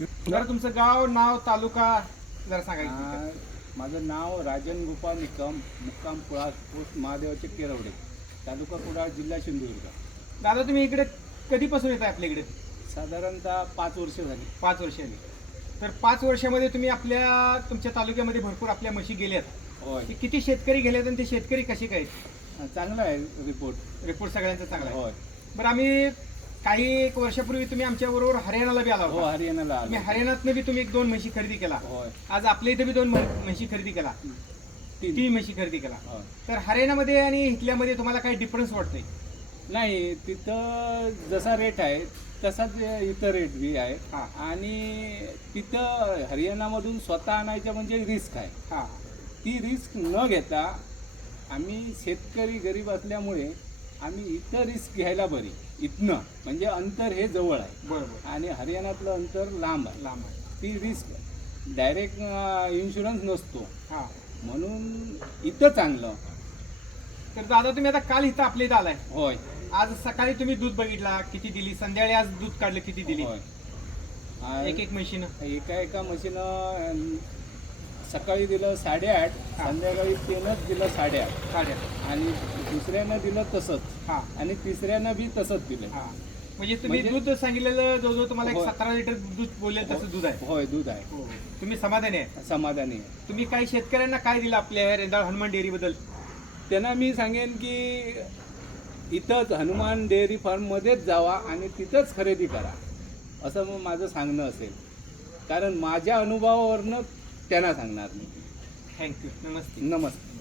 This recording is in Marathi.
जरा तुमचं गाव नाव तालुका जरा सांगा. आ, माझं नाव राजन गोपाळ निकम मुक्काम कुळा पोस्ट महादेवाचे केरवडे तालुका कुडाळ जिल्हा सिंधुदुर्ग. दादा तुम्ही इकडे कधीपासून येत आहे आपल्या इकडे? साधारणतः पाच वर्ष झाली. पाच वर्षांनी तर पाच वर्षामध्ये तुम्ही आपल्या तुमच्या तालुक्यामध्ये भरपूर आपल्या म्हशी गेल्यात. होय. ते किती शेतकरी गेलेत आणि ते शेतकरी कसे काय चांगला आहे रिपोर्ट रिपोर्ट सगळ्यांचा चांगला आहे. होय. बरं आम्ही काही एक वर्षापूर्वी तुम्ही आमच्या बरोबर हरियाणाला बी आला हो होता. हरियाणाला तुम्ही आलो हरियाणातनं बी तुम्ही एक दोन म्हशी खरेदी केला. होय. आज आपल्या इथे बी दोन म्हण- म्हशी खरेदी केला. तीन. तीन म्हशी खरेदी केला. होय. तर हरियाणामध्ये आणि इथल्यामध्ये तुम्हाला काही डिफरन्स वाटतोय? नाही तिथं जसा रेट आहे तसाच इथं रेट बी आहे. हा. आणि तिथं हरियाणामधून स्वतः आणायचं म्हणजे रिस्क आहे. हा. ती रिस्क न घेता आम्ही शेतकरी गरीब असल्यामुळे आम्ही इथं रिस्क घ्यायला बरी. इथनं. म्हणजे अंतर हे जवळ आहे. बरोबर. आणि हरियाणातलं अंतर लांब आहे. लांब आहे. ती रिस्क डायरेक्ट इन्शुरन्स नसतो. हा. म्हणून इथं चांगलं. तर दादा तुम्ही आता काल इथं आपल्या इथं आलाय. होय. आज सकाळी तुम्ही दूध बघितला किती दिली? संध्याकाळी आज दूध काढलं किती दिली? होय. एक एक म्हशीनं एका एका म्हशीनं अं, सकाळी दिलं साडेआठ हा. संध्याकाळी तेनच दिलं साडेआठ. साड्या आणि दुसऱ्यानं दिलं तसंच. हा. आणि तिसऱ्यानं बी तसंच दिलं. हा. म्हणजे तुम्ही म्हणजे- दूध सांगितलेलं जवळजवळ तुम्हाला एक होय. सतरा लिटर दूध बोलले तसं दूध आहे. होय दूध आहे. हो. तुम्ही समाधानी आहे? समाधानी आहे. तुम्ही काही शेतकऱ्यांना काय दिलं आपल्या रेंदाळ हनुमान डेअरी बद्दल? त्यांना मी सांगेन की इथंच हनुमान डेअरी फार्ममध्येच जावा आणि तिथंच खरेदी करा. असं मग माझं सांगणं असेल. कारण माझ्या अनुभवावरनं त्यांना सांगणार मी. थँक्यू नमस्ते. नमस्ते.